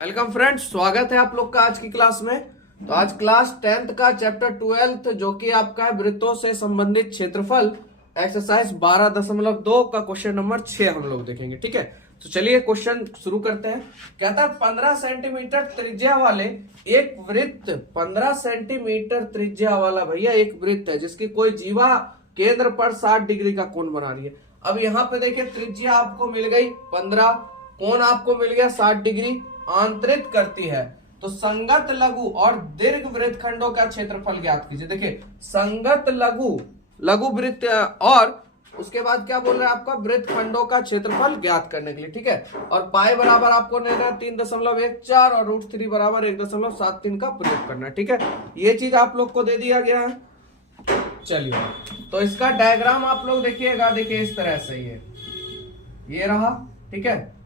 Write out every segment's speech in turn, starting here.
Welcome friends, स्वागत है आप लोग का आज की क्लास में। तो आज क्लास 10th का चैप्टर 12 जो कि आपका है वृत्तों से संबंधित क्षेत्रफल, एक्सरसाइज 12.2 का क्वेश्चन नंबर 6 हम लोग देखेंगे। ठीक है, तो चलिए क्वेश्चन शुरू करते हैं। कहता है 15 सेंटीमीटर त्रिज्या वाले एक वृत्त, 15 सेंटीमीटर त्रिज्या वाला भैया एक वृत्त है जिसकी कोई जीवा केंद्र पर 60 डिग्री का कोण बना रही है। अब यहाँ पे देखिए त्रिज्या आपको मिल गई 15, कोण आपको मिल गया 60 डिग्री, आंतरित करती है। तो संगत लघु और दीर्घ वृत्तखंडों का क्षेत्रफल ज्ञात कीजिए। देखिए संगत लघु वृत्त और उसके बाद क्या बोल रहा है आपका वृत्तखंडों का क्षेत्रफल ज्ञात करने के लिए। ठीक है, और पाई बराबर आपको लेना है 3.14 और √3 बराबर 1.73 का प्रयोग करना है। ठीक है, ये चीज आप लोग को दे दिया गया है। चलिए तो इसका डायग्राम आप लोग देखिएगा। देखिए इस तरह से ये रहा। ठीक है,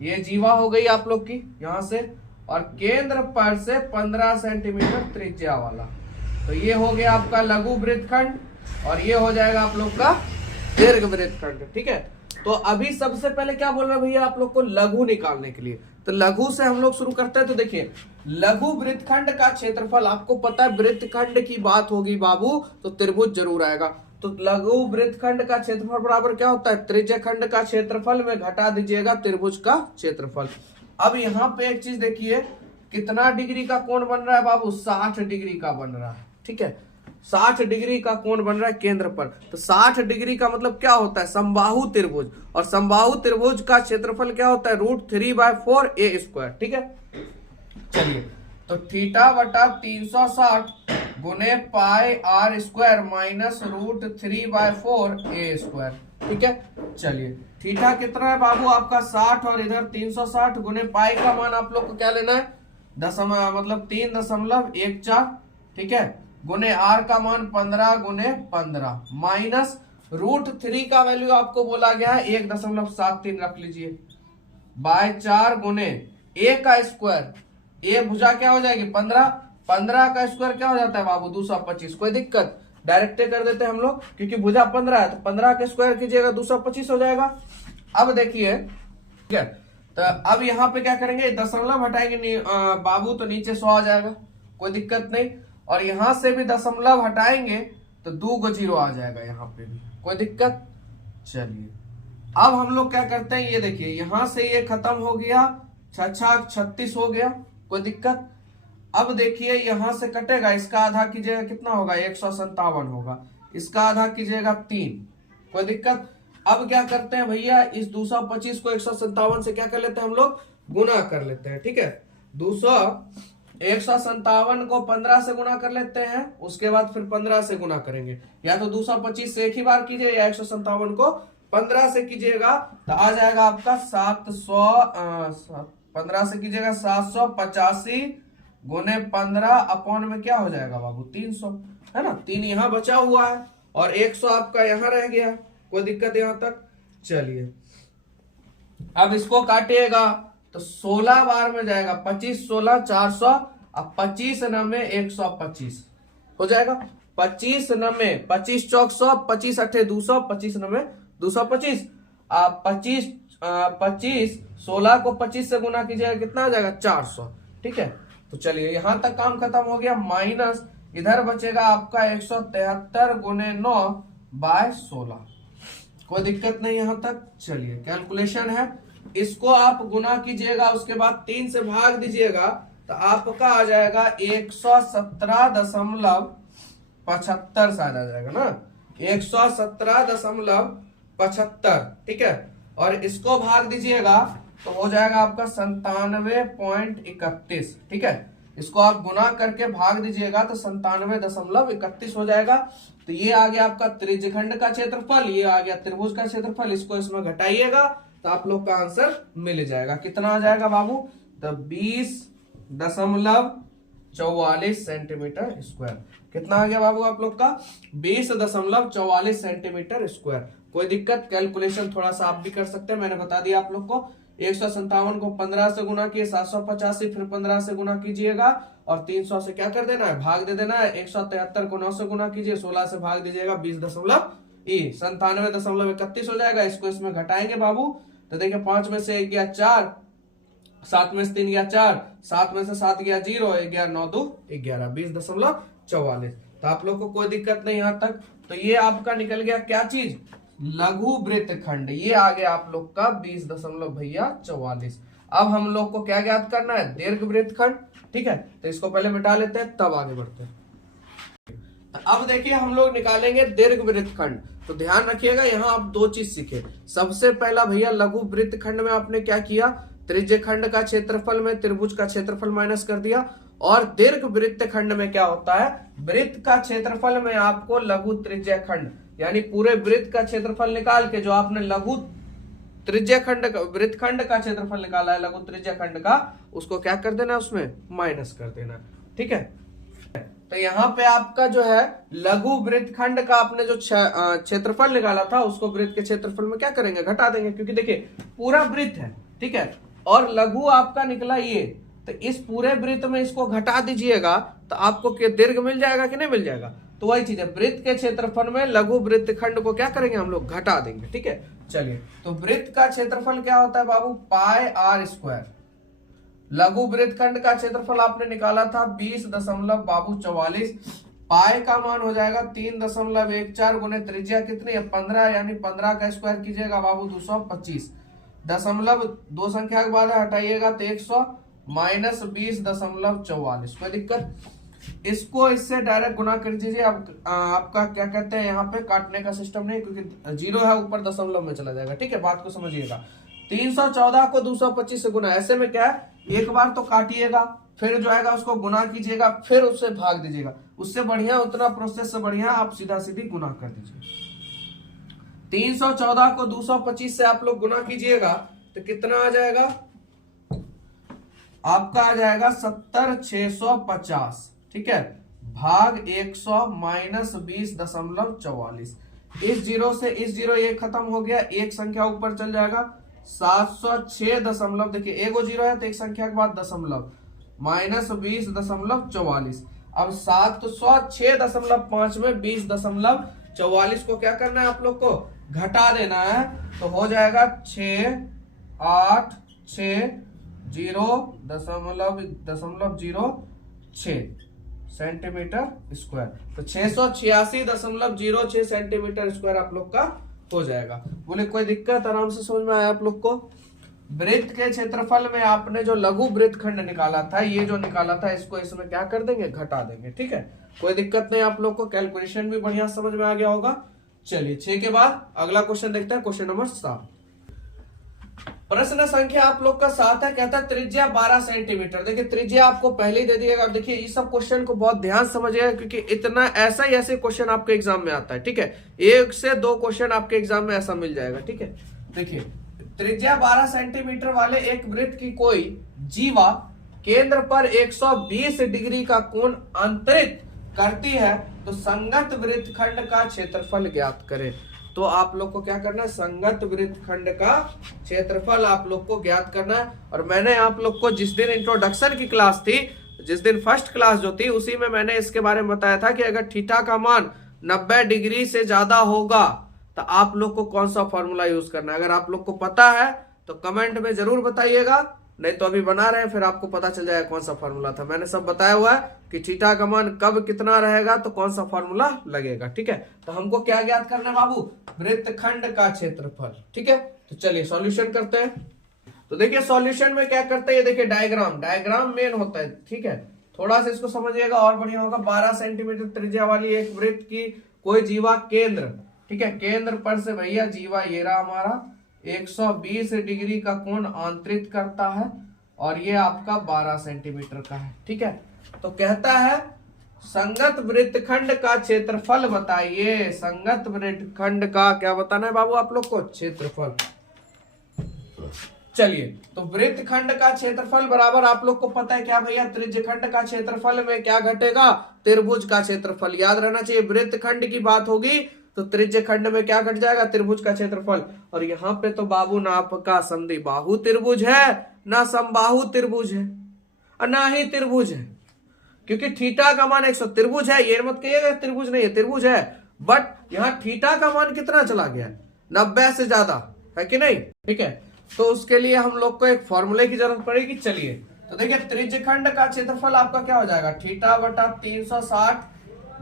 ये जीवा हो गई आप लोग की यहां से, और केंद्र पर से 15 सेंटीमीटर त्रिज्या वाला, तो ये हो गया आपका लघु वृत्तखंड और ये हो जाएगा आप लोग का दीर्घ वृत्तखंड। ठीक है, तो अभी सबसे पहले क्या बोल रहे हैं भैया आप लोग को लघु निकालने के लिए। तो लघु से हम लोग शुरू करते हैं। तो देखिए लघु वृत्तखंड का क्षेत्रफल, आपको पता है वृत्तखंड की बात होगी बाबू तो त्रिभुज जरूर आएगा। तो लघु वृत्तखंड का क्षेत्रफल बराबर क्या होता है, त्रिज्य खंड का क्षेत्रफल में घटा दीजिएगा त्रिभुज का क्षेत्रफल। अब यहाँ पे एक चीज देखिए, कितना डिग्री का कोण बन रहा है बाबू, 60 डिग्री का बन रहा है। ठीक है, 60 डिग्री का कोण बन रहा है केंद्र पर। तो 60 डिग्री का मतलब क्या होता है, समबाहु त्रिभुज, और समबाहु त्रिभुज का क्षेत्रफल क्या होता है, √3/4a²। ठीक है, चलिए तो थीटा बटा 360 गुने पाई r² माइनस √3/4a²। ठीक है, चलिए थीटा कितना है बाबू आपका 60 और इधर 360 गुने पाई का मान आप लोग को क्या लेना है, मतलब 3.14। ठीक है, गुने r का मान 15 गुने 15 माइनस √3 का वैल्यू आपको बोला गया है 1.73 रख लीजिए, बाय 4 गुने a का स्क्वायर, ए भुजा क्या हो जाएगी 15, 15 का स्क्वायर क्या हो जाता है बाबू 225। कोई दिक्कत, डायरेक्ट कर देते हैं हम लोग क्योंकि भुजा 15 है, तो 15 का स्क्वायर कीजिएगा 225 हो जाएगा। अब देखिए ठीक है, तो अब यहाँ पे क्या करेंगे, दशमलव हटाएंगे बाबू तो नीचे 100 आ जाएगा, कोई दिक्कत नहीं। और यहां से भी दशमलव हटाएंगे तो 2 को 0 आ जाएगा, यहाँ पे भी कोई दिक्कत। चलिए अब हम लोग क्या करते हैं, ये देखिए यहां से ये खत्म हो गया, 6 36 हो गया, कोई दिक्कत। अब देखिए यहां से कटेगा, इसका आधा कीजिएगा कितना होगा 157 होगा, इसका आधा कीजिएगा 3, कोई दिक्कत। अब क्या करते हैं भैया, इस 225 को 157 से क्या कर लेते हैं हम लोग, गुना कर लेते हैं। ठीक है, 157 को 15 से गुना कर लेते हैं, उसके बाद फिर 15 से गुना करेंगे, या तो 225 से एक ही बार कीजिए या 157 को 15 से कीजिएगा, तो आ जाएगा आपका 15 से कीजिएगा 785 गुने 15 अपॉन में क्या हो जाएगा बाबू 300, है ना, 3 यहाँ बचा हुआ है और 100 आपका यहाँ रह गया, कोई दिक्कत यहाँ तक। चलिए अब इसको काटिएगा तो 16 बार में जाएगा, 25 16 400, अब 25 9 125 हो जाएगा, 25 9 25 चौक 100, 25 8 200, 25 9 225। आप 25 16 को 25 से गुना कीजिएगा कितना आ जाएगा 400। ठीक है, तो चलिए यहां तक काम खत्म हो गया, माइनस इधर बचेगा आपका 173 गुने 9/16, कोई दिक्कत नहीं यहां तक। चलिए कैलकुलेशन है, इसको आप गुना कीजिएगा, उसके बाद 3 से भाग दीजिएगा, तो आपका आ जाएगा 117.75 शायद आ जाएगा ना, 117.75। ठीक है, और इसको भाग दीजिएगा तो हो जाएगा आपका 97.31। ठीक है, इसको आप गुना करके भाग दीजिएगा तो 97.31 हो जाएगा। तो ये आ गया आपका त्रिज्यखंड का क्षेत्रफल, ये आ गया त्रिभुज का क्षेत्रफल, इसको इसमें घटाइएगा तो आप लोग का आंसर मिल जाएगा। कितना आ जाएगा बाबू, तो 20.44 सेंटीमीटर स्क्वायर। कितना आ गया बाबू आप लोग का 20.44 सेंटीमीटर स्क्वायर। कोई दिक्कत, कैलकुलेशन थोड़ा सा आप भी कर सकते हैं, मैंने बता दिया आप लोग को। 157 को 15 से गुना किए 785, फिर 15 से गुना कीजिएगा और 300 से क्या कर देना है, भाग दे देना है। 173 को 9 से गुना कीजिए, 16 से भाग दीजिएगा, 97.31 हो जाएगा। इसको इसमें घटाएंगे बाबू, तो देखिए 5 में से 1 गया 4, 7 में से 3 गया 4, 7 में से 7 गया 0, 1 गया 9 2 11, 20.44। तो आप लोग को कोई दिक्कत नहीं यहाँ तक। तो ये आपका निकल गया क्या चीज, लघु वृत्तखंड। ये आ गया आप लोग का 20.44। अब हम लोग को क्या ज्ञात करना है, दीर्घ वृत्तखंड। ठीक है, तो इसको पहले मिटा लेते हैं तब आगे बढ़ते हैं। अब देखिए हम लोग निकालेंगे दीर्घ वृत्तखंड। तो ध्यान रखिएगा, यहाँ आप दो चीज सीखे। सबसे पहला भैया लघु वृत्तखंड में आपने क्या किया, त्रिज्य खंड का क्षेत्रफल में त्रिभुज का क्षेत्रफल माइनस कर दिया। और दीर्घ वृत्तखंड में क्या होता है, वृत्त का क्षेत्रफल में आपको लघु त्रिज्य खंड, यानी पूरे वृत्त का क्षेत्रफल निकाल के जो आपने लघु त्रिज्य खंड का, वृत्तखंड का क्षेत्रफल निकाला है लघु त्रिज्य खंड का, उसको क्या कर देना, उसमें माइनस कर देना। ठीक है, तो यहाँ पे आपका जो है लघु वृत्तखंड का आपने जो क्षेत्रफल निकाला था उसको वृत्त के क्षेत्रफल में क्या करेंगे, घटा देंगे, क्योंकि देखिए पूरा वृत्त है। ठीक है, और लघु आपका निकला ये, तो इस पूरे वृत्त में इसको घटा दीजिएगा तो आपको दीर्घ मिल जाएगा कि नहीं मिल जाएगा। तो वही चीज है, वृत्त के क्षेत्रफल में लघु वृत्तखंड को क्या करेंगे हम लोग, घटा देंगे। ठीक है, चलिए तो वृत्त का क्षेत्रफल क्या होता है बाबू, पाई आर स्क्वायर। लघु वृत्तखंड का क्षेत्रफल आपने निकाला था 20.44। पाई का मान हो जाएगा 3.14 गुने त्रिज्या कितनी है 15, यानी 15 का स्क्वायर कीजिएगा बाबू 225। दशमलव दो संख्या के बाद हटाइएगा तो 100 माइनस 20.44। कोई दिक्कत, इसको इससे डायरेक्ट गुना कर दीजिए। अब आपका क्या कहते हैं, यहाँ पे काटने का सिस्टम नहीं, क्योंकि 0 है ऊपर दशमलव में चला जाएगा। ठीक है, बात को समझिएगा। 314 को 225 से गुना, ऐसे में क्या है, एक बार तो काटिएगा, फिर जो आएगा उसको गुना कीजिएगा, फिर उससे भाग दीजिएगा। उससे बढ़िया, उतना प्रोसेस से बढ़िया आप सीधा सीधी गुना कर दीजिए। 314 को 225 से आप लोग गुना कीजिएगा तो कितना आ जाएगा, आपका आ जाएगा 70,650। ठीक है, भाग 100 माइनस 20.44। इस जीरो से इस जीरो ये खत्म हो गया, एक संख्या ऊपर चल जाएगा 706 दशमलव, देखिए एगो जीरो है तो एक संख्या के बाद दशमलव, माइनस 20.44। अब 706.5 में 20.44 को क्या करना है आप लोग को, घटा देना है। तो हो जाएगा 6,860.06 सेंटीमीटर स्क्वायर। तो 686.06 सेंटीमीटर स्क्वायर आप लोग का हो जाएगा। बोले कोई दिक्कत, आराम से समझ में आया आप लोग को। वृत्त के क्षेत्रफल में आपने जो लघु वृत्तखंड निकाला था, ये जो निकाला था, इसको इसमें क्या कर देंगे, घटा देंगे। ठीक है, कोई दिक्कत नहीं आप लोग को, कैलकुलेशन भी बढ़िया समझ में आ गया होगा। चलिए 6 के बाद अगला क्वेश्चन देखते हैं, क्वेश्चन नंबर 7। प्रश्न संख्या आप लोग का 7 है, कहता है त्रिज्या 12 सेंटीमीटर। देखिए त्रिज्या आपको पहले ही दे दिएगा। देखिए इस सब क्वेश्चन को बहुत ध्यान समझिएगा, क्योंकि इतना ऐसा ही ऐसे क्वेश्चन आपके एग्जाम में आता है। ठीक है, 1 से 2 क्वेश्चन आपके एग्जाम में ऐसा मिल जाएगा। ठीक है, देखिए त्रिज्या 12 सेंटीमीटर वाले एक वृत्त की कोई जीवा केंद्र पर 120 डिग्री का कोण अंतरित करती है, तो संगत वृत्तखंड का क्षेत्रफल ज्ञात करें। तो आप लोग को क्या करना है, संगत वृत्तखंड का क्षेत्रफल आप लोग को ज्ञात करना है। और मैंने आप लोग को जिस दिन इंट्रोडक्शन की क्लास थी, जिस दिन फर्स्ट क्लास जो थी, उसी में मैंने इसके बारे में बताया था कि अगर थीटा का मान 90 डिग्री से ज्यादा होगा तो आप लोग को कौन सा फॉर्मूला यूज करना है। अगर आप लोग को पता है तो कमेंट में जरूर बताइएगा, नहीं तो अभी बना रहे हैं फिर आपको पता चल जाएगा कौन सा फॉर्मूला था। मैंने सब बताया हुआ है कि थीटा का मान कब कितना रहेगा तो कौन सा फॉर्मूला लगेगा। ठीक है, तो हमको क्या ज्ञात करना है बाबू, वृत्तखंड का क्षेत्रफल। ठीक है, तो चलिए सॉल्यूशन करते हैं। तो देखिए सॉल्यूशन में क्या करते हैं, देखिए डायग्राम मेन होता है। ठीक है, थोड़ा सा इसको समझिएगा और बढ़िया होगा। 12 सेंटीमीटर त्रिज्या वाली एक वृत्त की कोई जीवा केंद्र, ठीक है, केंद्र पर से भैया जीवा ये रहा हमारा 120 डिग्री का कोण आंतरित करता है, और ये आपका 12 सेंटीमीटर का है। ठीक है, तो कहता है संगत वृत्तखंड का क्षेत्रफल बताइए। संगत वृत्तखंड का क्या बताना है बाबू आप लोग को, क्षेत्रफल। चलिए, तो वृत्तखंड का क्षेत्रफल बराबर आप लोग को पता है क्या भैया, त्रिज्यखंड का क्षेत्रफल में क्या घटेगा, त्रिभुज का क्षेत्रफल। याद रहना चाहिए, वृत्तखंड की बात होगी तो त्रिज्यखंड में क्या घट जाएगा, त्रिभुज का क्षेत्रफल। और यहाँ पे तो बाबू ना आपका समद्विबाहु त्रिभुज है, ना समबाहु त्रिभुज है, और ना ही त्रिभुज है, क्योंकि थीटा का मान 100 त्रिभुज है। ये मत कहिएगा त्रिभुज नहीं है, त्रिभुज है, बट यहाँ थीटा का मान कितना चला गया, 90 से ज्यादा है कि नहीं। ठीक है, तो उसके लिए हम लोग को एक फॉर्मूले की जरूरत पड़ेगी। चलिए तो देखिए त्रिज्यखंड का क्षेत्रफल आपका क्या हो जाएगा, थीटा बटा 360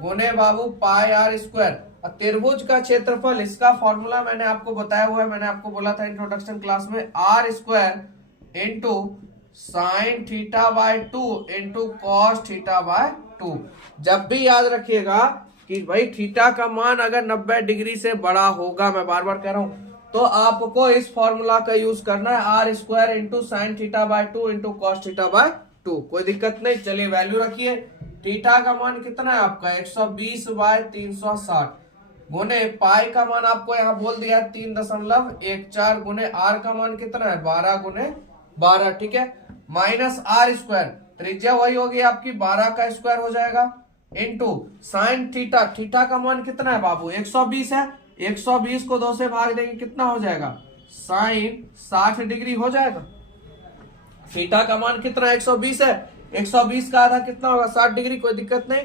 गुने बाबू पाई आर स्क्वायर। और त्रिभुज का क्षेत्रफल, इसका फॉर्मूला मैंने आपको बताया हुआ है, मैंने आपको बोला था इंट्रोडक्शन क्लास में, R square into sine theta by 2 into cos theta by 2। जब भी याद रखिएगा कि भाई थीटा का मान अगर 90 डिग्री से बड़ा होगा, मैं बार बार कह रहा हूं, तो आपको इस फॉर्मूला का यूज करना है, R square into sine theta by 2 into cos theta by 2। कोई दिक्कत नहीं। चलिए वैल्यू रखिए, थीटा का मान कितना है आपका 120 बाय 360 गुने पाई का मान आपको यहाँ बोल दिया है 3.14 गुने आर का मान कितना है 12 गुने 12, ठीक है, माइनस आर स्क्वायर, त्रिज्या वही होगी आपकी 12 का स्क्वायर हो जाएगा, इंटू साइन थीटा, थीटा का मान कितना है बाबू 120 है, 120 को 2 से भाग देंगे कितना हो जाएगा साइन 60 डिग्री हो जाएगा। थीटा का मान कितना 120 है, 120 का आधा कितना होगा 60 डिग्री, कोई दिक्कत नहीं,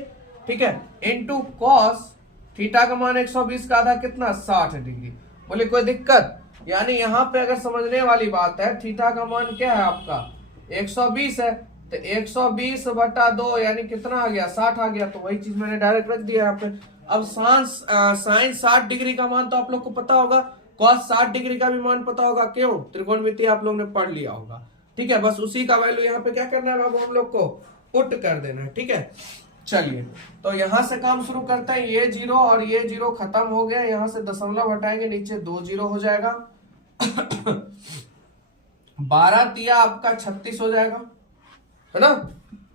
ठीक है, इंटू कॉस थीटा का मान 120 का आधा कितना 60 डिग्री। बोले कोई दिक्कत, यानी यहाँ पे अगर समझने वाली बात है, थीटा का मान क्या है आपका 120 है, तो 120 बटा 2 यानी कितना आ गया 60 आ गया, तो वही चीज मैंने डायरेक्ट रख दिया यहाँ पे। अब साइन 60 डिग्री का मान तो आप लोग को पता होगा, कॉस 60 डिग्री का भी मान पता होगा, क्यों त्रिकोणमिति आप लोग ने पढ़ लिया होगा, ठीक है, बस उसी का वैल्यू यहाँ पे क्या करना है बाबू हम लोग को पुट कर देना है, ठीक है। चलिए तो यहां से काम शुरू करते हैं, ये 0 और ये 0 खत्म हो गया, यहां से दशमलव हटाएंगे, नीचे 2 0 हो जाएगा 12 तिया आपका 36 हो जाएगा, है ना,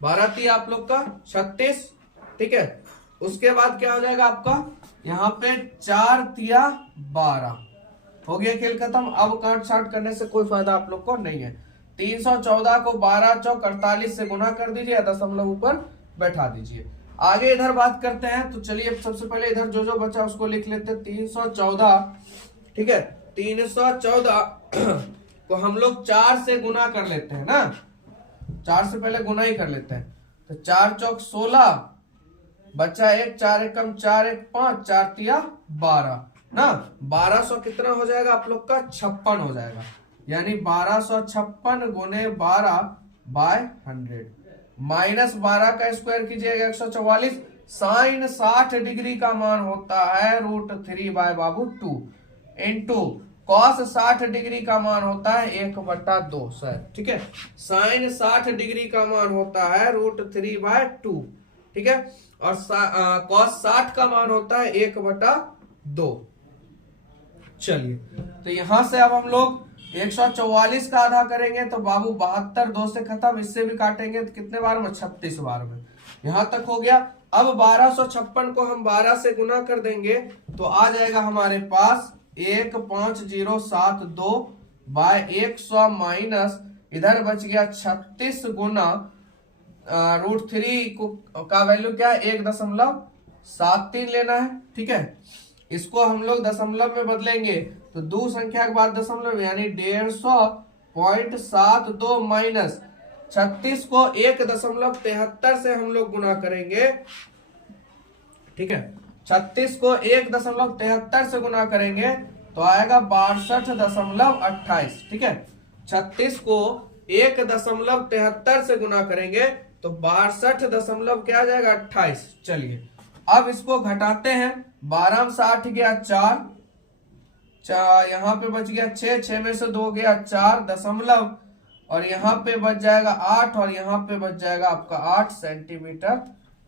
12 तिया आप लोग का 36, ठीक है। उसके बाद क्या हो जाएगा आपका यहाँ पे 4 तिया 12 हो गया, खेल खत्म। अब काट छाट करने से कोई फायदा आप लोग को नहीं है। 314 को 12 चौक 48 से गुना कर दीजिए, दशमलव ऊपर बैठा दीजिए। आगे इधर बात करते हैं, तो चलिए सबसे पहले इधर जो जो बचा उसको लिख लेते हैं 314, ठीक है, 314 को हम लोग 4 से गुना कर लेते हैं ना, 4 से पहले गुना ही कर लेते हैं, तो 4 चौक 16 बचा 1, 4 एकम 4 1 5, 4 तिया 12 ना, 1200 कितना हो जाएगा आप लोग का 56 हो जाएगा, यानी 1256 गुने 12 बाय 100, माइनस 12 का स्क्वायर कीजिएगा 144, साइन 60 डिग्री का मान होता है √3 बाय बाबू 2 इंटू कॉस 60 डिग्री का मान होता है 1/2 सर, ठीक है, साइन 60 डिग्री का मान होता है √3 बाय 2, ठीक है, और कॉस 60 का मान होता है 1/2। चलिए तो यहां से अब हम लोग 144 का आधा करेंगे तो बाबू 72, 2 से खत्म, इससे भी काटेंगे तो कितने बार में 36 बार में, यहां तक हो गया। अब 1256 को हम 12 से गुना कर देंगे तो आ जाएगा हमारे पास 15072 बाय 100 माइनस इधर बच गया 36 गुना √3 का वैल्यू क्या है 1.73 लेना है, ठीक है। इसको हम लोग दशमलव में बदलेंगे तो 2 संख्या के बाद दशमलव, यानी 150.72 माइनस 36 को 1.73 से हम लोग गुना करेंगे, ठीक है, 36 को 1.73 से गुना करेंगे तो आएगा 62.28, ठीक है, 36 को 1.73 से गुना करेंगे तो 62 क्या आ जाएगा 28। चलिए अब इसको घटाते हैं, 12 में 8 गया 4, यहाँ पे बच गया 6, 6 में से 2 गया 4 दशमलव, और यहाँ पे बच जाएगा 8 और यहाँ पे बच जाएगा आपका 8 सेंटीमीटर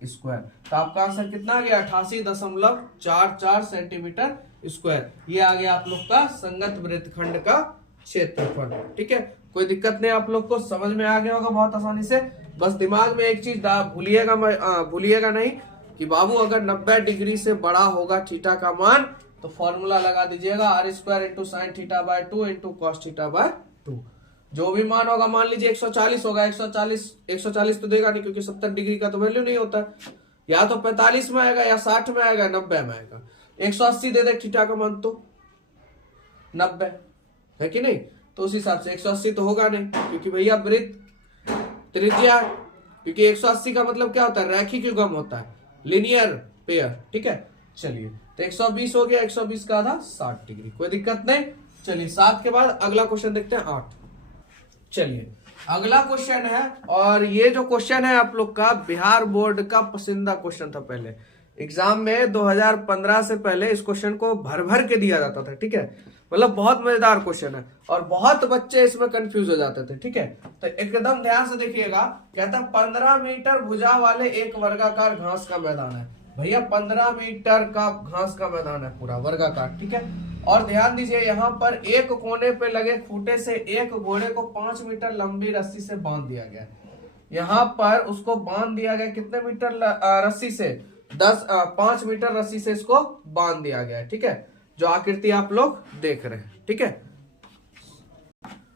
स्क्वायर। तो आपका आंसर कितना आ गया 88.44 सेंटीमीटर स्क्वायर। ये आ गया आप लोग का संगत वृत्तखंड का क्षेत्रफल, ठीक है, कोई दिक्कत नहीं, आप लोग को समझ में आ गया होगा बहुत आसानी से। बस दिमाग में एक चीज भूलिएगा नहीं कि बाबू अगर 90 डिग्री से बड़ा होगा थीटा का मान तो फॉर्मूला लगा दीजिएगा r² into sine theta by 2 into cos theta by 2। जो भी मान होगा, मान लीजिए 140 होगा, 140 तो देगा नहीं क्योंकि 70 डिग्री का तो वैल्यू नहीं होता, या तो 45 में आएगा या 60 में आएगा 90 में आएगा। 180 दे दे थीटा का मान तो 90 है कि नहीं, तो उस हिसाब से 180 तो होगा नहीं क्योंकि भैया वृत्त त्रिज्या, क्योंकि 180 का मतलब क्या होता है रैखिक युग्म होता है, लीनियर पेयर, ठीक है। चलिए तो 120 हो गया, 120 का आधा 60 डिग्री, कोई दिक्कत नहीं। चलिए 7 के बाद अगला क्वेश्चन देखते हैं 8। चलिए अगला क्वेश्चन है, और ये जो क्वेश्चन है आप लोग का बिहार बोर्ड का पसंदीदा क्वेश्चन था। पहले एग्जाम में 2015 से पहले इस क्वेश्चन को भर भर के दिया जाता था, ठीक है। मतलब बहुत मजेदार क्वेश्चन है और बहुत बच्चे इसमें कंफ्यूज हो जाते थे, ठीक है। तो एकदम ध्यान से देखिएगा। कहता है 15 मीटर भुजा वाले एक वर्गाकार घास का मैदान है। भैया 15 मीटर का घास का मैदान है पूरा वर्गाकार, ठीक है। और ध्यान दीजिए यहाँ पर एक कोने पे लगे खूंटे से एक घोड़े को 5 मीटर लंबी रस्सी से बांध दिया गया। यहाँ पर उसको बांध दिया गया कितने मीटर रस्सी से? 5 मीटर रस्सी से इसको बांध दिया गया है, ठीक है। जो आकृति आप लोग देख रहे हैं, ठीक है।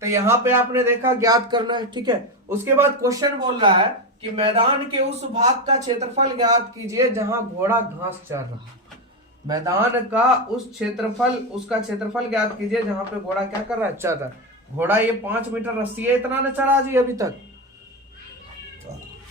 तो यहाँ पे आपने देखा ज्ञात करना है, ठीक है। उसके बाद क्वेश्चन बोल रहा है कि मैदान के उस भाग का क्षेत्रफल ज्ञात कीजिए जहां घोड़ा घास चर रहा। मैदान का उस क्षेत्रफल, उसका क्षेत्रफल ज्ञात कीजिए जहां पे घोड़ा क्या कर रहा है? चर रहा है। घोड़ा ये 5 मीटर रस्सी है, इतना न चढ़ा जी अभी तक।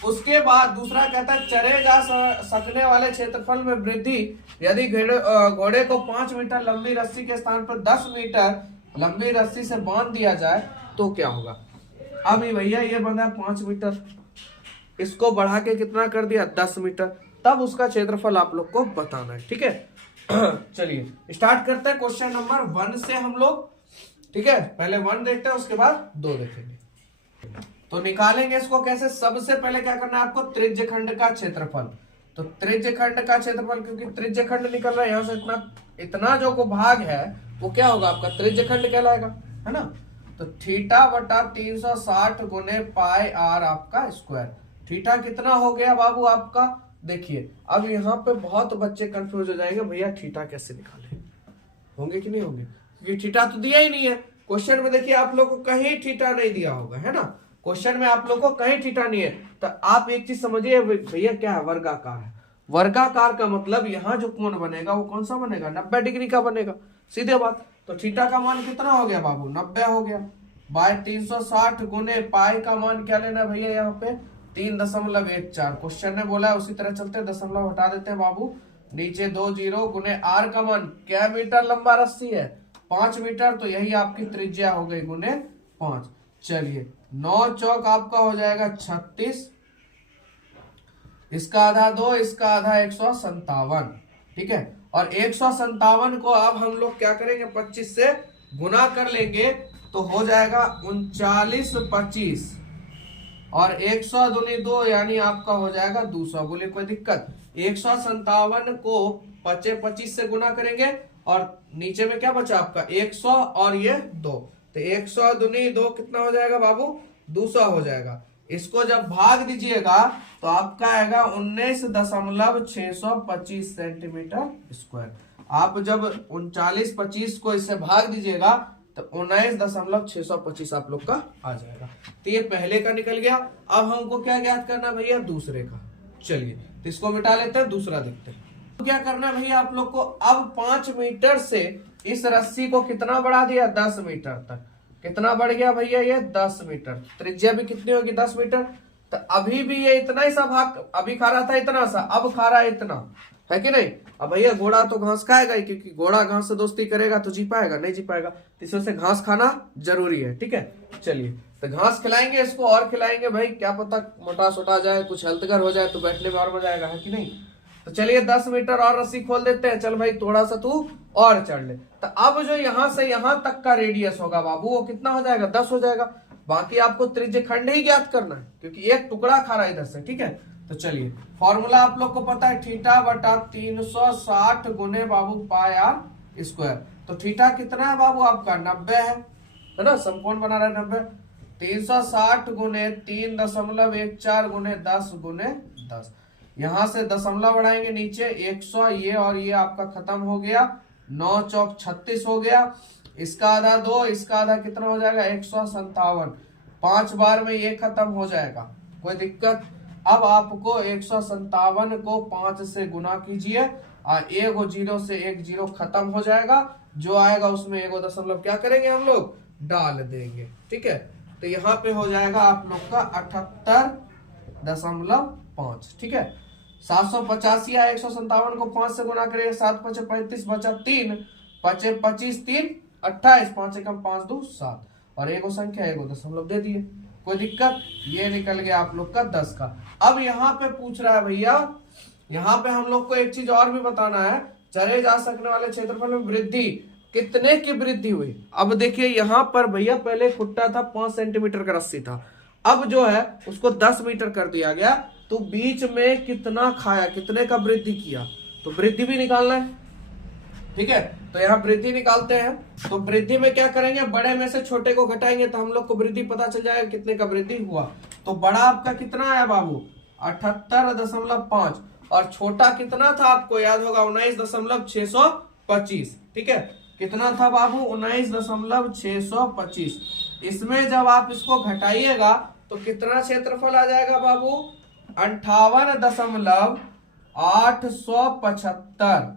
उसके बाद दूसरा कहता है चरे जा सकने वाले क्षेत्रफल में वृद्धि यदि घोड़े को 5 मीटर लंबी रस्सी के स्थान पर 10 मीटर लंबी रस्सी से बांध दिया जाए तो क्या होगा? अभी भैया ये बंधा 5 मीटर, इसको बढ़ा के कितना कर दिया? 10 मीटर। तब उसका क्षेत्रफल आप लोग को बताना है, ठीक है। चलिए स्टार्ट करते हैं क्वेश्चन नंबर 1 से हम लोग, ठीक है। पहले 1 देखते हैं, उसके बाद 2 देखेंगे। तो निकालेंगे इसको कैसे? सबसे पहले क्या करना है आपको? त्रिज्य खंड का क्षेत्रफल। तो त्रिज्य खंड का क्षेत्रफल, क्योंकि त्रिज्य खंड निकल रहा है यहाँ से इतना जो को भाग है वो क्या होगा? आपका त्रिज्य खंड कहलाएगा, है ना। तो थीटा बटा 360 गुने पाई आर आपका स्क्वायर। थीटा कितना हो गया बाबू आपका? देखिए अब यहाँ पे बहुत बच्चे कंफ्यूज हो जाएंगे, भैया थीटा कैसे निकाले? होंगे कि नहीं होंगे? क्योंकि थीटा तो दिया ही नहीं है क्वेश्चन में। देखिए आप लोग को कहीं थीटा नहीं दिया होगा, है ना। क्वेश्चन में आप लोग को कहीं थीटा नहीं है। तो आप एक चीज समझिए भैया, क्या है? वर्गाकार है। वर्गाकार का मतलब यहाँ जो कोण बनेगा वो कौन सा बनेगा? 90 डिग्री का बनेगा, सीधे बात। तो थीटा का मान कितना हो गया बाबू? 90 हो गया। बाय 360 गुने पाई का मान क्या लेना है भैया? यहाँ पे 3.14। क्वेश्चन ने बोला है उसी तरह चलते, दशमलव हटा देते हैं बाबू, नीचे 2 जीरो गुने आर का मान क्या मीटर लंबा रस्सी है? 5 मीटर। तो यही आपकी त्रिज्या हो गई गुने 5। चलिए 9 चौक आपका हो जाएगा 36, इसका आधा 2, इसका आधा 157, ठीक है। और 157 को अब हम लोग क्या करेंगे? 25 से गुना कर लेंगे तो हो जाएगा 39 25, और 100 दूनी 2 यानी आपका हो जाएगा 200। बोले कोई दिक्कत? 157 को 25 से गुना करेंगे और नीचे में क्या बचा आपका? 100 और ये 2, तो 100 दूनी 2 कितना हो जाएगा बाबू? 200 हो जाएगा। इसको जब भाग दीजिएगा तो आपका आएगा 19.625 सेंटीमीटर स्क्वायर। आप जब 39 25 को इससे भाग दीजिएगा तो 19.625 आप लोग का आ जाएगा। तो ये पहले का निकल गया। अब हमको क्या ज्ञात करना भैया? दूसरे का। चलिए तो इसको मिटा लेते हैं, दूसरा देखते हैं। तो क्या करना भैया आप लोग को? अब 5 मीटर से इस रस्सी को कितना बढ़ा दिया? 10 मीटर तक। कितना बढ़ गया भैया? ये 10 मीटर। त्रिज्या भी कितनी होगी? 10 मीटर। तो अभी भी ये इतना ही सा भाग अभी खा रहा था, इतना सा, अब खा रहा है इतना, है कि नहीं? अब भैया घोड़ा तो घास खाएगा ही, क्योंकि घोड़ा घास से दोस्ती करेगा तो जी पाएगा? नहीं जी पाएगा। तो इसमें से घास खाना जरूरी है, ठीक है। चलिए तो घास खिलाएंगे इसको, और खिलाएंगे भाई, क्या पता मोटा सोटा जाए, कुछ हेल्थकर हो जाए तो बैठने में और मजा आएगा, है कि नहीं। तो चलिए 10 मीटर और रस्सी खोल देते हैं। चल भाई थोड़ा सा तू और चढ़ ले। तो अब जो यहाँ से यहाँ तक का रेडियस होगा बाबू वो कितना हो जाएगा? 10 हो जाएगा। बाकी आपको त्रिज्य खंड ही ज्ञात करना है, क्योंकि एक टुकड़ा खा रहा है इधर से, ठीक है। तो चलिए फॉर्मूला आप लोग को पता है, थीटा बटा 360 गुने बाबू पाई आर स्क्वायर। तो थीटा कितना है बाबू आपका? 90 है ना। समकोण बना रहा है 90। 360 गुने 3.14 गुने 10 गुने 10। यहां से दशमलव बढ़ाएंगे नीचे 100, ये और ये आपका खत्म हो गया। 9 चौक 36 हो गया। इसका आधा 2, इसका आधा कितना हो जाएगा? 157। 5 बार में ये खत्म हो जाएगा, कोई दिक्कत? अब आपको 157 को 5 से गुना कीजिए और 1 जीरो से 1 जीरो खत्म हो जाएगा। जो आएगा उसमें 1 दशमलव क्या करेंगे हम लोग? डाल देंगे, ठीक है। तो यहाँ पे हो जाएगा आप लोग का 78.5, ठीक है। 785 या 157 को 5 से गुना करेंगे, 7 5 35 बचा 3, 5 25 3 28, 5 एकम 5 2 7, और एगो संख्या एगो दशमलव दे दिए, कोई दिक्कत। ये निकल गया आप लोग का 10 का। अब यहाँ पे पूछ रहा है भैया, यहाँ पे हम लोग को एक चीज और भी बताना है, चले जा सकने वाले क्षेत्रफल में वृद्धि कितने की वृद्धि हुई। अब देखिए यहाँ पर भैया पहले फुट्टा था 5 सेंटीमीटर का रस्सी था, अब जो है उसको 10 मीटर कर दिया गया, तो बीच में कितना खाया, कितने का वृद्धि किया, तो वृद्धि भी निकालना है। ठीक है, तो यहाँ वृद्धि निकालते हैं। तो वृद्धि में क्या करेंगे, बड़े में से छोटे को घटाएंगे तो हम लोग को वृद्धि पता चल जाएगा कितने का वृद्धि हुआ। तो बड़ा आपका कितना आया बाबू 78.5, और छोटा कितना था आपको याद होगा 19.625। ठीक है, कितना था बाबू 19.625। इसमें जब आप इसको घटाइएगा तो कितना क्षेत्रफल आ जाएगा बाबू 58.875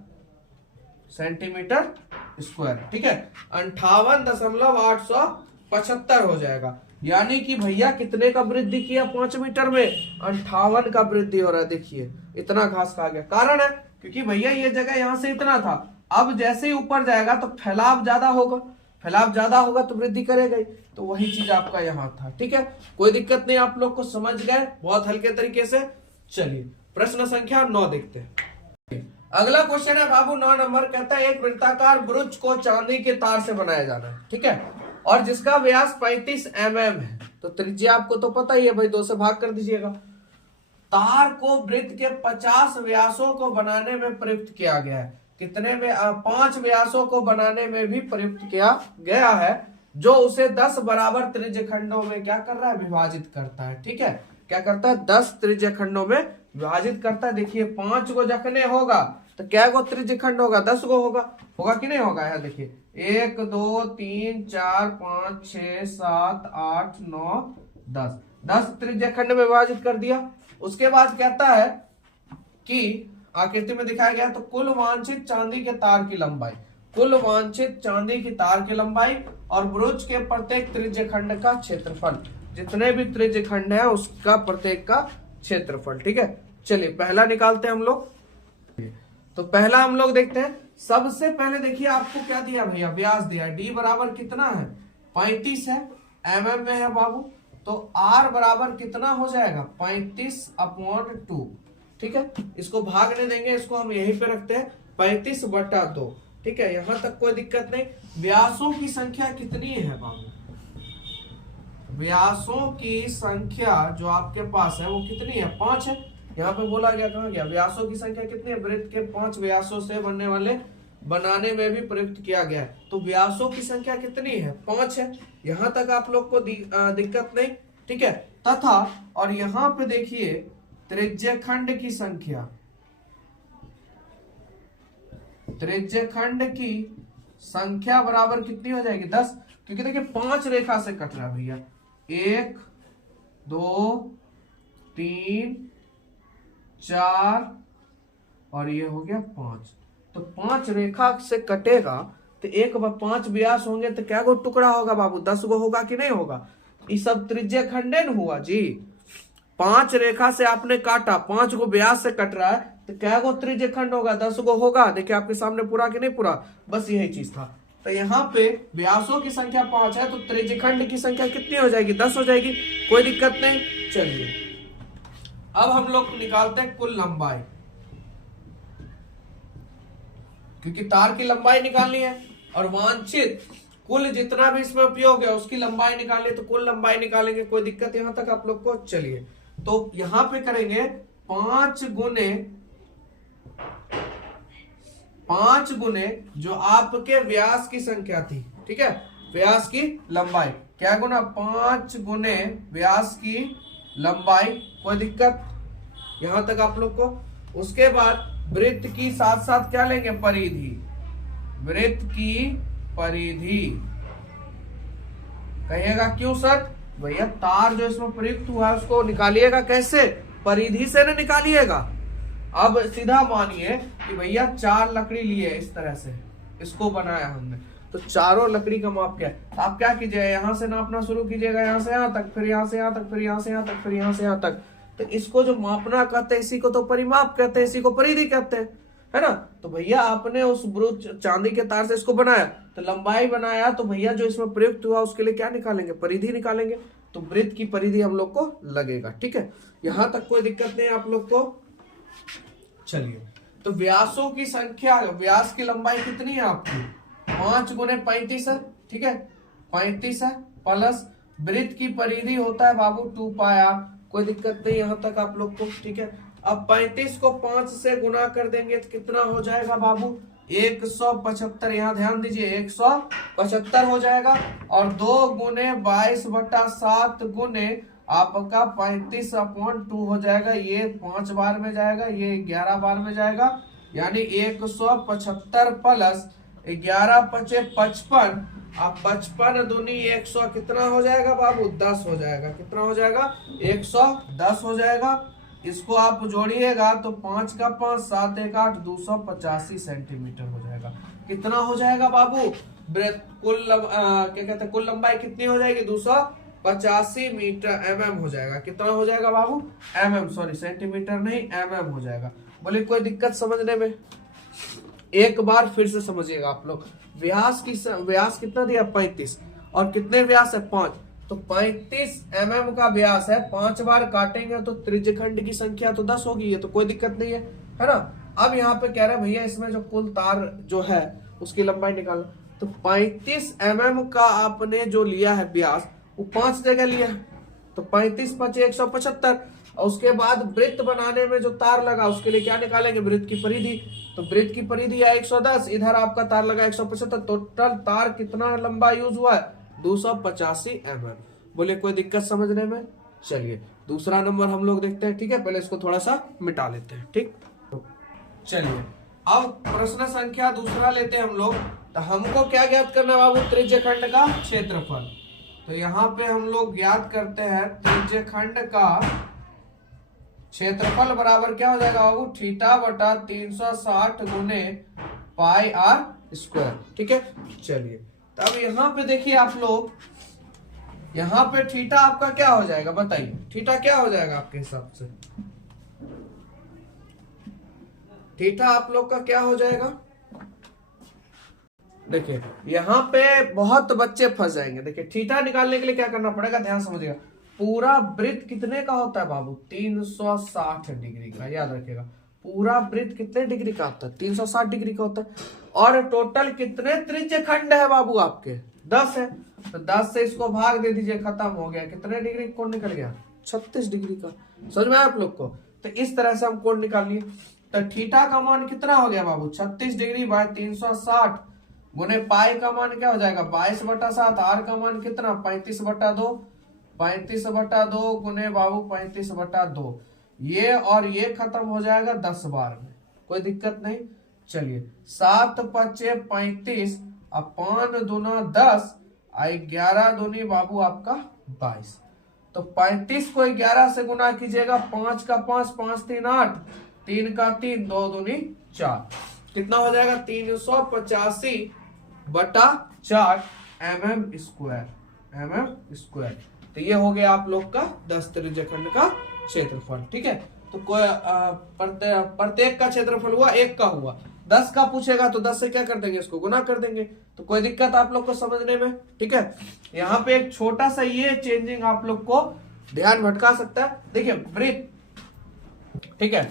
सेंटीमीटर स्क्वायर। ठीक है, 58.875 हो जाएगा। यानी कि भैया कितने का वृद्धि किया 5 मीटर में, 58 का वृद्धि हो रहा है। देखिए इतना घास खा गया, कारण है क्योंकि भैया ये जगह यहां से इतना था, अब जैसे ही ऊपर जाएगा तो फैलाव ज्यादा होगा, फैलाव ज्यादा होगा तो वृद्धि करेगा ही, तो वही चीज आपका यहाँ था। ठीक है, कोई दिक्कत नहीं, आप लोग को समझ गए बहुत हल्के तरीके से। चलिए प्रश्न संख्या 9 देखते हैं। अगला क्वेश्चन है बाबू 9 नंबर, कहता है एक वृत्ताकार ब्रुज को चांदी के तार से बनाया जाना है। ठीक है, और जिसका व्यास 35 mm है, तो त्रिज्या आपको तो पता ही है भाई, 2 से भाग कर दीजिएगा। तार को वृत्त के 50 व्यासों को बनाने में प्रयुक्त किया गया है। कितने में 5 व्यासों को बनाने में भी प्रयुक्त किया गया है, जो उसे 10 बराबर त्रिज्यखंडों में क्या कर रहा है, विभाजित करता है। ठीक है, क्या करता है 10 त्रिज्यखंडों में विभाजित करता है। देखिए 5 को जखने होगा तो क्या गो त्रिज्यखंड होगा, 10 गो होगा, होगा कि नहीं होगा। यहाँ देखिए 1 2 3 4 5 6 7 8 9 10, 10 त्रिज्यखंड में विभाजित कर दिया। उसके बाद कहता है कि आकृति में दिखाया गया तो कुल वांछित चांदी के तार की लंबाई, कुल वांछित चांदी की तार की लंबाई और ब्रुज के प्रत्येक त्रिज्यखंड का क्षेत्रफल, जितने भी त्रिज्यखंड है उसका प्रत्येक का क्षेत्रफल। ठीक है, चलिए पहला निकालते हैं हम लोग। तो पहला हम लोग देखते हैं, सबसे पहले देखिए आपको क्या दिया भैया, व्यास दिया, डी बराबर कितना है 35 है, mm में है बाबू, तो r बराबर कितना हो जाएगा 35/2। ठीक है, इसको भाग नहीं देंगे, इसको हम यहीं पे रखते हैं 35/2। ठीक है, यहां तक कोई दिक्कत नहीं। व्यासों की संख्या कितनी है बाबू, व्यासों की संख्या जो आपके पास है वो कितनी है 5 है। यहाँ पे बोला गया, कहाँ गया, व्यासों की संख्या कितनी है, वृत्त के 5 व्यासों से बनने वाले बनाने में भी प्रयुक्त किया गया है, तो व्यासों की संख्या कितनी है 5 है। यहाँ तक आप लोग को दिक्कत नहीं। ठीक है, तथा और यहाँ पे देखिए त्रिज्यखंड की संख्या, त्रिज्यखंड की संख्या बराबर कितनी हो जाएगी 10, क्योंकि देखिए 5 रेखा से कट रहा है भैया, 1 2 3 4 और ये हो गया 5, तो 5 रेखा से कटेगा तो 1/5 व्यास होंगे तो क्या गो टुकड़ा होगा बाबू, 10 गो होगा कि नहीं होगा। ये सब त्रिज्यखंडन हुआ जी, 5 रेखा से आपने काटा, 5 गो व्यास से कट रहा है तो क्या गो त्रिज्यखंड होगा, 10 गो होगा। देखिए आपके सामने पूरा कि नहीं पूरा, बस यही चीज था। तो यहाँ पे व्यासों की संख्या 5 है, तो त्रिज्यखंड की संख्या कितनी हो जाएगी 10 हो जाएगी, कोई दिक्कत नहीं। चलिए अब हम लोग निकालते हैं कुल लंबाई, क्योंकि तार की लंबाई निकालनी है और वांछित कुल जितना भी इसमें उपयोग है उसकी लंबाई निकालनी, तो कुल लंबाई निकालेंगे, कोई दिक्कत यहां तक आप लोग को। चलिए तो यहां पे करेंगे 5 गुने जो आपके व्यास की संख्या थी। ठीक है, व्यास की लंबाई क्या गुना 5 गुने व्यास की लंबाई, कोई दिक्कत यहां तक आप लोग को। उसके बाद वृत्त की साथ साथ क्या लेंगे परिधि, वृत्त की परिधि, कहिएगा क्यों सर, भैया तार जो इसमें प्रयुक्त हुआ है उसको निकालिएगा कैसे, परिधि से न निकालिएगा। अब सीधा मानिए कि भैया 4 लकड़ी लिए इस तरह से, इसको बनाया हमने, तो चारों लकड़ी का माप क्या है, आप क्या कीजिएगा यहां से नापना शुरू कीजिएगा, यहां से यहां तक, फिर यहां से यहां तक, फिर यहां से यहां तक, फिर यहां से यहां तक। तो इसको जो मापना कहते हैं इसी को तो परिमाप कहते हैं, इसी को परिधि कहते हैं। है ना। तो भैया आपने उस ब्रुच चांदी के तार से इसको बनाया, तो लंबाई बनाया, तो भैया जो इसमें प्रयुक्त हुआ उसके लिए क्या निकालेंगे, परिधि निकालेंगे। तो वृत्त की परिधि हम लोग को लगेगा। ठीक है, यहां तक कोई दिक्कत नहीं आप लोग को। चलिए, तो व्यासों की संख्या, व्यास की लंबाई कितनी है आपकी, 5 गुने 35 है। ठीक है, 35 है, प्लस वृत्त की परिधि होता है बाबू 2 पाई r। कोई दिक्कत नहीं यहां तक आप लोग को। ठीक है, अब 35 को 5 से गुना कर देंगे तो कितना हो जाएगा बाबू, 175। यहाँ ध्यान दीजिए, 175 हो जाएगा। और 2 गुने 22/7 गुने आपका 35/2 हो जाएगा। ये 5 बार में जाएगा, ये 11 बार में जाएगा, यानी 175 प्लस 11 पचे 55। अब 55 दूनी 100 कितना हो जाएगा बाबू, 10 हो जाएगा। कितना हो जाएगा, 110 हो जाएगा। इसको आप जोड़िएगा तो 5 का 5, 7 1 8, 285 सेंटीमीटर हो जाएगा। कितना हो जाएगा बाबू, क्या कहते हैं, कुल लंबाई कितनी हो जाएगी, 285 मीटर, mm हो जाएगा। कितना हो जाएगा बाबू, mm, सॉरी सेंटीमीटर नहीं, mm हो जाएगा। बोले कोई दिक्कत समझने में, एक बार फिर से समझिएगा आप लोग। व्यास कितना दिया, 35, और कितने व्यास है, 5। तो 35 mm का व्यास है, 5 बार काटेंगे तो त्रिज्यखंड की संख्या तो 10 होगी, ये तो कोई दिक्कत नहीं है ना। अब यहाँ पे कह रहे हैं भैया इसमें जो कुल तार जो है उसकी लंबाई निकालना। तो 35 mm का आपने जो लिया है व्यास, वो 5 जगह लिया है, तो 35 5 175। और उसके बाद वृत्त बनाने में जो तार लगा उसके लिए क्या निकालेंगे, वृत्त की परिधि। तो वृत्त की परिधि है 110, इधर आपका तार लगा 175, टोटल तार कितना लंबा यूज हुआ है, 285 mm। बोले कोई दिक्कत समझने में। चलिए दूसरा नंबर हम लोग देखते हैं। ठीक है, पहले इसको थोड़ा सा मिटा लेते हैं। ठीक, चलिए अब प्रश्न संख्या दूसरा लेते हैं हम लोग। तो हमको क्या ज्ञात करना है बाबू, त्रिज्यखंड का क्षेत्रफल। तो यहाँ पे हम लोग ज्ञात करते हैं त्रिज्यखंड का क्षेत्रफल बराबर क्या हो जाएगा बाबू, थीटा बटा 360 गुने पाई r स्क्वायर। ठीक है, चलिए तब यहाँ पे देखिए आप लोग, यहाँ पे थीटा आपका क्या हो जाएगा, बताइए थीटा क्या हो जाएगा आपके हिसाब से, थीटा आप लोग का क्या हो जाएगा। देखिए यहाँ पे बहुत बच्चे फंस जाएंगे। देखिए थीटा निकालने के लिए क्या करना पड़ेगा, ध्यान समझिएगा। पूरा वृत्त कितने का होता है बाबू, 360 डिग्री का, याद रखिएगा। पूरा वृत्त कितने डिग्री का होता है, 360 डिग्री का होता है। और टोटल कितने त्रिज्यखंड है बाबू आपके, 10 है। तो 10 से इसको भाग दे दीजिए, खत्म हो गया। कितने डिग्री कोण निकल गया, 36 डिग्री का। समझ में आया आप लोग को। तो इस तरह से हम कोण निकाल लिए। तो थीटा का मान कितना हो गया बाबू, 36 डिग्री बाय 360 गुने पाई का मान क्या हो जाएगा, 22/7। आर का मान कितना, 35/2, 35/2 गुने बाबू 35/2। ये और ये खत्म हो जाएगा 10 बार में, कोई दिक्कत नहीं। चलिए 7 पचे 35, अब 5 दूना 10, 11 दूनी बाबू आपका 22। तो 35 को 11 से गुना कीजिएगा, 5 का 5, 5 3 8, 3 का 3, 2 दूनी 4। कितना हो जाएगा, 385/4 mm स्क्वायर। तो ये हो गया आप लोग का 10 त्रिज्यखंड का क्षेत्रफल। ठीक है, तो कोई प्रत्येक का क्षेत्रफल हुआ, एक का हुआ। 10 का पूछेगा तो 10 से क्या कर देंगे, इसको गुना कर देंगे। तो कोई दिक्कत आप लोग को समझने में। ठीक है, यहाँ पे एक छोटा सा ये चेंजिंग आप लोग को ध्यान भटका सकता है। देखिए वृत्त, ठीक है,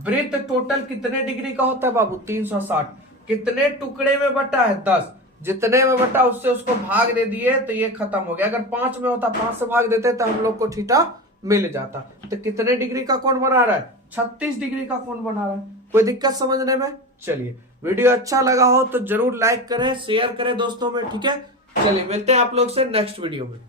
वृत्त टोटल कितने डिग्री का होता है बाबू, 360। कितने टुकड़े में बटा है, 10। जितने में बटा उससे उसको भाग दे दिए तो ये खत्म हो गया। अगर 5 में होता, 5 से भाग देते तो हम लोग को थीटा मिल जाता। तो कितने डिग्री का कोण बना रहा है, 36 डिग्री का कोण बना रहा है। कोई दिक्कत समझने में। चलिए वीडियो अच्छा लगा हो तो जरूर लाइक करें, शेयर करें दोस्तों में। ठीक है, चलिए मिलते हैं आप लोग से नेक्स्ट वीडियो में।